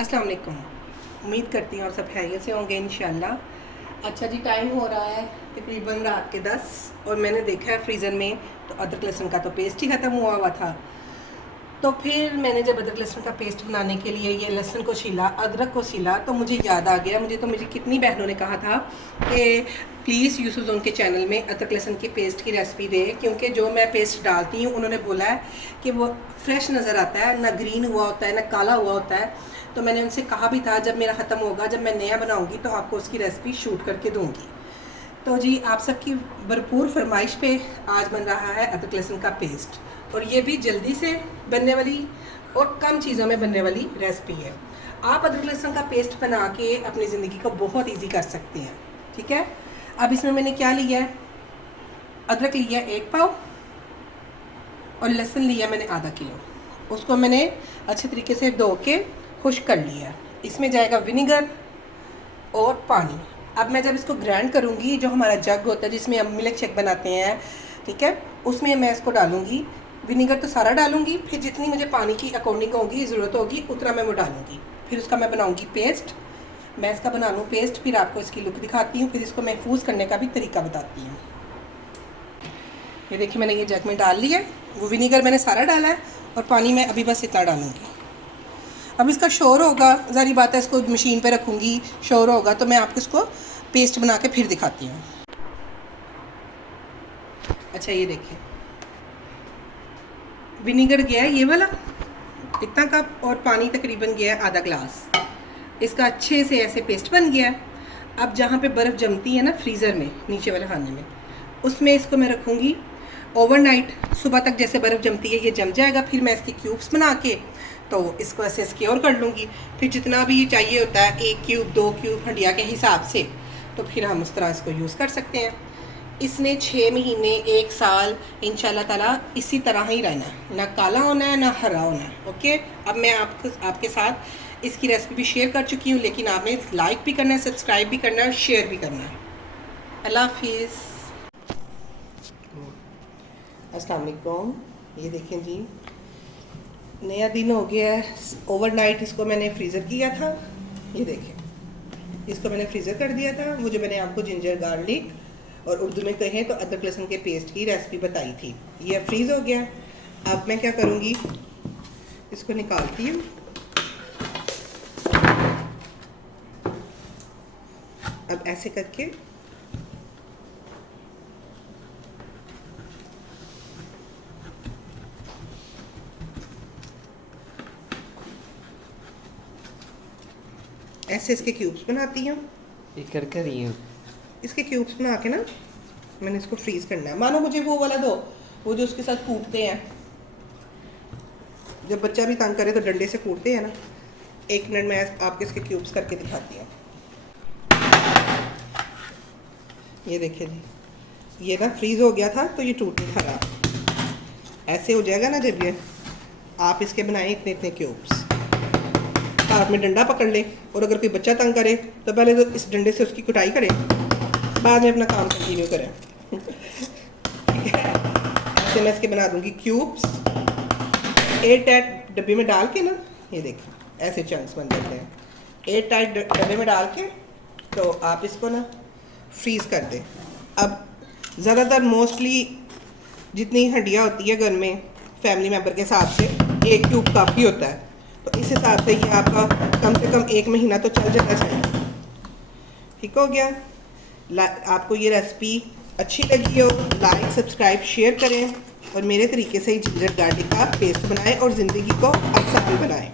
अस्सलाम वालेकुम। उम्मीद करती हूँ और सब खैरियत से होंगे इंशाल्लाह। अच्छा जी, टाइम हो रहा है तकरीबन रात के 10 और मैंने देखा है फ्रीज़र में तो अदरक लहसुन का तो पेस्ट ही ख़त्म हुआ था। तो फिर मैंने जब अदरक लहसुन का पेस्ट बनाने के लिए ये लहसुन को छीला, अदरक को छीला, तो मुझे याद आ गया, मुझे कितनी बहनों ने कहा था कि प्लीज़ यूसुफ जोन के चैनल में अदरक लहसुन की पेस्ट की रेसिपी दे, क्योंकि जो मैं पेस्ट डालती हूँ उन्होंने बोला है कि वो फ्रेश नज़र आता है, ना ग्रीन हुआ होता है ना काला हुआ होता है। तो मैंने उनसे कहा भी था जब मेरा ख़त्म होगा, जब मैं नया बनाऊँगी तो आपको उसकी रेसिपी शूट करके दूँगी। तो जी आप सबकी भरपूर फरमाइश पे आज बन रहा है अदरक लहसुन का पेस्ट, और ये भी जल्दी से बनने वाली और कम चीज़ों में बनने वाली रेसिपी है। आप अदरक लहसुन का पेस्ट बना के अपनी ज़िंदगी को बहुत इजी कर सकते हैं। ठीक है, अब इसमें मैंने क्या लिया है, अदरक लिया 1 पाव और लहसुन लिया मैंने आधा किलो। उसको मैंने अच्छे तरीके से धो के खुश्क कर लिया। इसमें जाएगा विनेगर और पानी। अब मैं जब इसको ग्राइंड करूँगी, जो हमारा जग होता है जिसमें हम मिल्क शेक बनाते हैं, ठीक है, उसमें मैं इसको डालूँगी। विनेगर तो सारा डालूँगी, फिर जितनी मुझे पानी की अकॉर्डिंग होगी, ज़रूरत होगी, उतना मैं वो डालूँगी। फिर उसका मैं बनाऊँगी पेस्ट। मैं इसका बना लूँ पेस्ट, फिर आपको इसकी लुक दिखाती हूँ, फिर इसको महफूज करने का भी तरीका बताती हूँ। ये देखिए मैंने ये जग में डाल लिया, वो विनेगर मैंने सारा डाला है और पानी मैं अभी बस इतना डालूँगी। अब इसका शोर होगा, ज़ाहिर बात है, इसको मशीन पे रखूँगी, शोर होगा तो मैं आपको इसको पेस्ट बना के फिर दिखाती हूँ। अच्छा ये देखिए विनेगर गया है ये वाला इतना कप, और पानी तकरीबन गया है आधा ग्लास। इसका अच्छे से ऐसे पेस्ट बन गया है। अब जहाँ पे बर्फ़ जमती है ना फ्रीज़र में, नीचे वाले खाने में, उसमें इसको मैं रखूँगी ओवरनाइट। सुबह तक जैसे बर्फ़ जमती है ये जम जाएगा। फिर मैं इसके क्यूब्स बना के तो इसको ऐसे सिक्योर कर लूँगी। फिर जितना भी चाहिए होता है, 1 क्यूब 2 क्यूब हंडिया के हिसाब से, तो फिर हम उस तरह इसको यूज़ कर सकते हैं। इसने 6 महीने 1 साल इंशाल्लाह ताला इसी तरह ही रहना है, ना काला होना है ना हरा होना है। ओके, अब मैं आपके साथ इसकी रेसिपी भी शेयर कर चुकी हूँ, लेकिन आपने लाइक भी करना है, सब्सक्राइब भी करना है और शेयर भी करना है। अल्लाह हाफिज़। अस्सलाम वालेकुम। ये देखें जी, नया दिन हो गया है। ओवरनाइट इसको मैंने फ्रीज़र किया था। ये देखें, इसको मैंने फ्रीज़र कर दिया था। वो जो मैंने आपको जिंजर गार्लिक और उर्दू में कहें तो अदरक लहसुन के पेस्ट की रेसिपी बताई थी, ये अब फ्रीज़ हो गया। अब मैं क्या करूँगी, इसको निकालती हूँ। अब ऐसे करके ऐसे इसके क्यूब्स बनाती हूँ। ये कर रही हूँ। इसके क्यूब्स बना के ना मैंने इसको फ्रीज़ करना है। मानो मुझे वो वाला दो, वो जो उसके साथ कूटते हैं, जब बच्चा भी तंग करे तो डंडे से कूटते हैं ना। 1 मिनट में आपके इसके क्यूब्स करके दिखाती हूँ। ये देखिए जी, ये ना फ्रीज़ हो गया था तो ये टूट नहीं खा। ऐसे हो जाएगा ना जब ये आप इसके बनाएं इतने इतने क्यूब्स, हाथ में डंडा पकड़ ले, और अगर कोई बच्चा तंग करे तो पहले तो इस डंडे से उसकी कुटाई करें, बाद में अपना काम कंटिन्यू करें। ठीक है, ऐसे मैं इसके बना दूंगी क्यूब्स। 8 टाइट डब्बे में डाल के ना, ये देखिए ऐसे चंक्स बन जाते हैं। 8 टाइट डब्बे में डाल के तो आप इसको ना फ्रीज़ कर दें। अब ज़्यादातर मोस्टली जितनी हड्डियाँ होती है घर में फैमिली मेम्बर के हिसाब से 1 क्यूब काफ़ी होता है, तो इस हिसाब से ये आपका कम से कम 1 महीना तो चल जाना चाहिए। ठीक हो गया। आपको ये रेसिपी अच्छी लगी हो, लाइक सब्सक्राइब शेयर करें और मेरे तरीके से ही जिंजर गार्लिक का पेस्ट बनाएं और ज़िंदगी को आसान बनाएं।